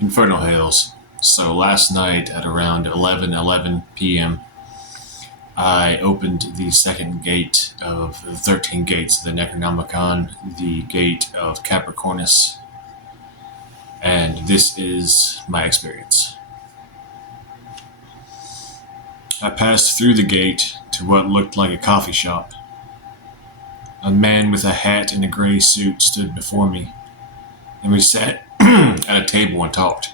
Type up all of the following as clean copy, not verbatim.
Infernal Hills. So last night at around 11 p.m., I opened the second gate of the 13 gates of the Necronomicon, the Gate of Capricornus, and this is my experience. I passed through the gate to what looked like a coffee shop. A man with a hat and a gray suit stood before me, and we sat at a table and talked.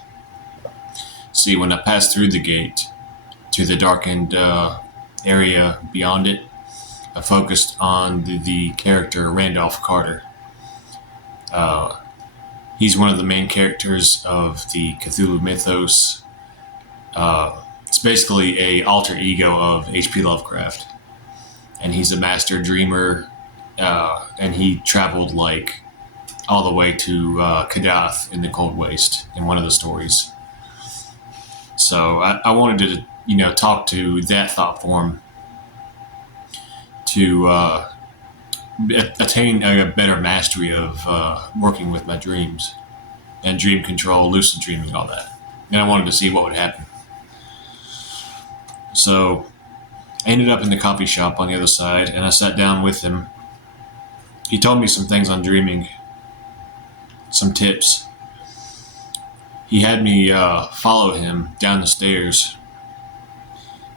See, when I passed through the gate to the darkened area beyond it, I focused on the character Randolf Carter. He's one of the main characters of the Cthulhu mythos. It's basically a alter ego of H.P. Lovecraft, and he's a master dreamer, and he traveled like all the way to Kadath in the Cold Waste in one of the stories. So I wanted to, talk to that thought form to attain a better mastery of working with my dreams and dream control, lucid dreaming, all that. And I wanted to see what would happen. So I ended up in the coffee shop on the other side, and I sat down with him. He told me some things on dreaming, some tips. He had me follow him down the stairs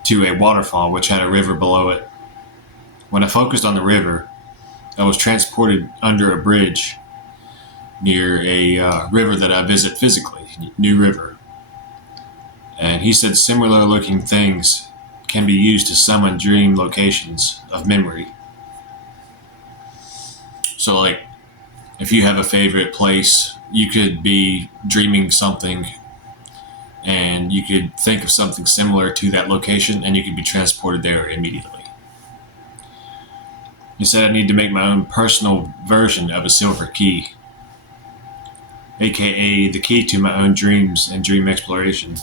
to a waterfall which had a river below it. When I focused on the river, I was transported under a bridge near a river that I visit physically, New River. And he said similar looking things can be used to summon dream locations of memory. So like, if you have a favorite place, you could be dreaming something and you could think of something similar to that location and you could be transported there immediately. He said I need to make my own personal version of a silver key, aka the key to my own dreams and dream exploration.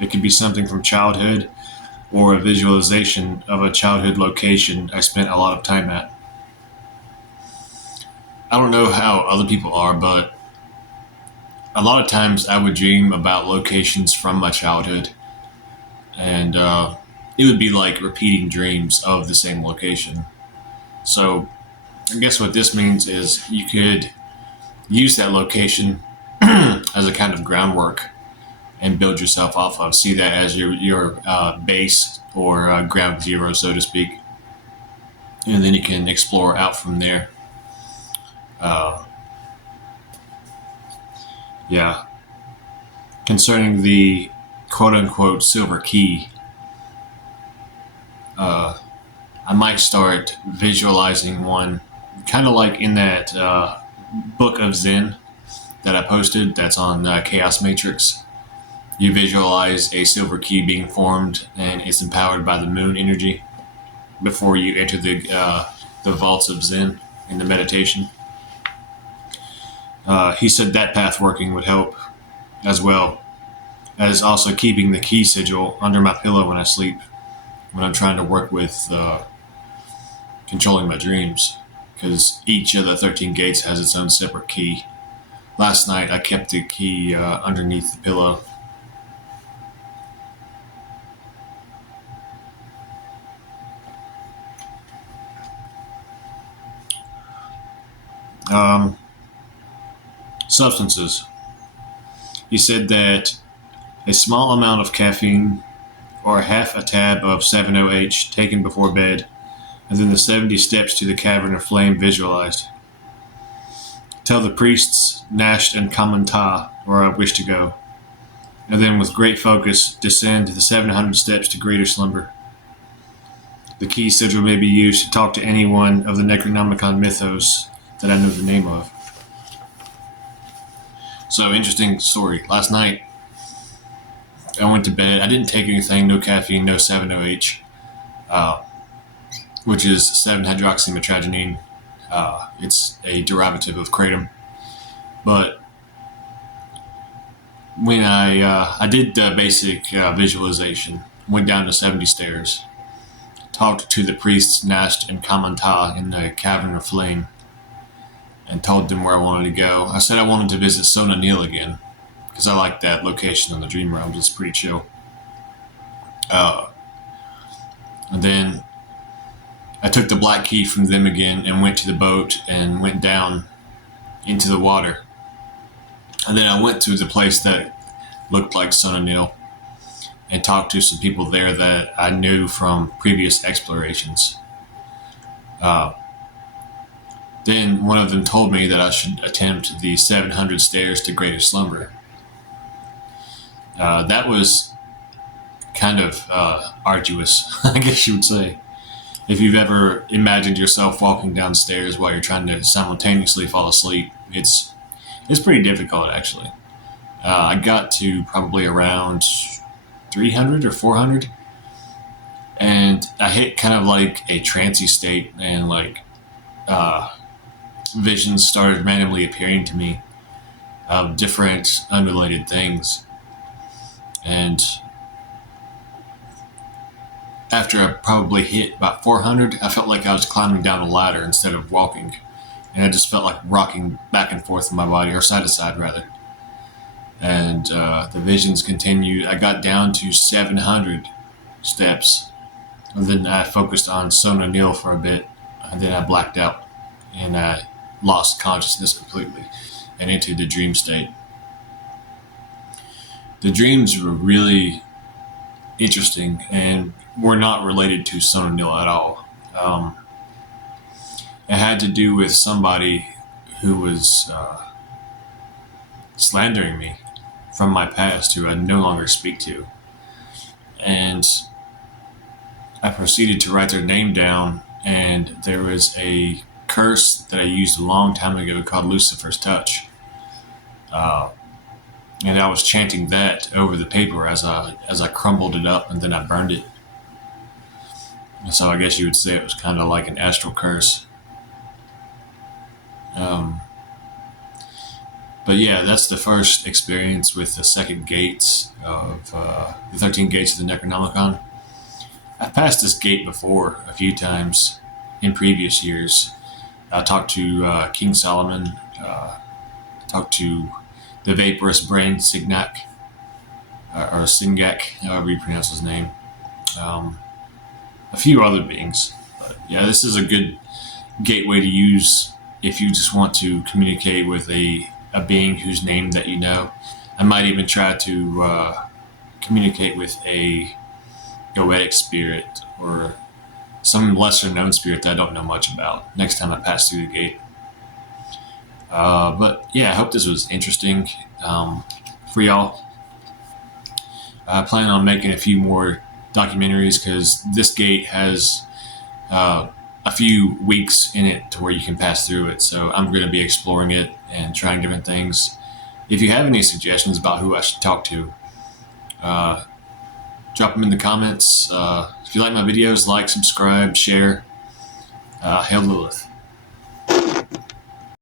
It could be something from childhood or a visualization of a childhood location I spent a lot of time at. I don't know how other people are, but a lot of times I would dream about locations from my childhood, and it would be like repeating dreams of the same location. So I guess what this means is you could use that location as a kind of groundwork and build yourself off of. See that as your base or ground zero, so to speak. And then you can explore out from there. Yeah. Concerning the quote-unquote silver key, I might start visualizing one, kind of like in that book of Zen that I posted that's on Chaos Matrix. You visualize a silver key being formed, and it's empowered by the moon energy before you enter the vaults of Zen in the meditation. He said that path working would help, as well as also keeping the key sigil under my pillow when I sleep, when I'm trying to work with controlling my dreams, because each of the 13 gates has its own separate key. Last night I kept the key underneath the pillow. Substances. He said that a small amount of caffeine or half a tab of 7-OH taken before bed, and then the 70 steps to the cavern of flame visualized. Tell the priests, Nasht and Kamanta, where I wish to go, and then with great focus descend the 700 steps to greater slumber. The key sigil may be used to talk to anyone of the Necronomicon mythos that I know the name of. So, interesting story. Last night, I went to bed. I didn't take anything, no caffeine, no 7-OH, which is 7-hydroxymetragenine. It's a derivative of kratom. But when I did the basic visualization, went down to 70 stairs, talked to the priests Nasht and Kamanta in the cavern of flame, and told them where I wanted to go. I said I wanted to visit Sona Neal again, because I like that location on the dream realms. It's pretty chill. And then I took the black key from them again and went to the boat and went down into the water. And then I went to the place that looked like Sonanil and talked to some people there that I knew from previous explorations. Then one of them told me that I should attempt the 700 stairs to greater slumber. That was kind of arduous, I guess you would say. If you've ever imagined yourself walking downstairs while you're trying to simultaneously fall asleep, it's pretty difficult, actually. I got to probably around 300 or 400, and I hit kind of like a trancey state, and like visions started randomly appearing to me of different unrelated things. And after I probably hit about 400, I felt like I was climbing down a ladder instead of walking. And I just felt like rocking back and forth in my body, or side to side rather. And the visions continued. I got down to 700 steps. And then I focused on Sonanil for a bit. And then I blacked out. And I lost consciousness completely and into the dream state. The dreams were really interesting and were not related to Sonanil at all. It had to do with somebody who was slandering me from my past, who I no longer speak to. And I proceeded to write their name down, and there was a curse that I used a long time ago called Lucifer's Touch. And I was chanting that over the paper as I crumbled it up, and then I burned it. And so I guess you would say it was kind of like an astral curse. But yeah, that's the first experience with the second gates of the 13 gates of the Necronomicon. I've passed this gate before a few times in previous years. I talked to King Solomon, talked to the vaporous brain Signak, or Singak, however you pronounce his name. A few other beings. But yeah, this is a good gateway to use if you just want to communicate with a being whose name that you know. I might even try to communicate with a goetic spirit or some lesser known spirit that I don't know much about next time I pass through the gate. But yeah, I hope this was interesting for y'all. I plan on making a few more documentaries because this gate has a few weeks in it to where you can pass through it. So I'm going to be exploring it and trying different things. If you have any suggestions about who I should talk to, drop them in the comments. If you like my videos, like, subscribe, share. Hail Lilith.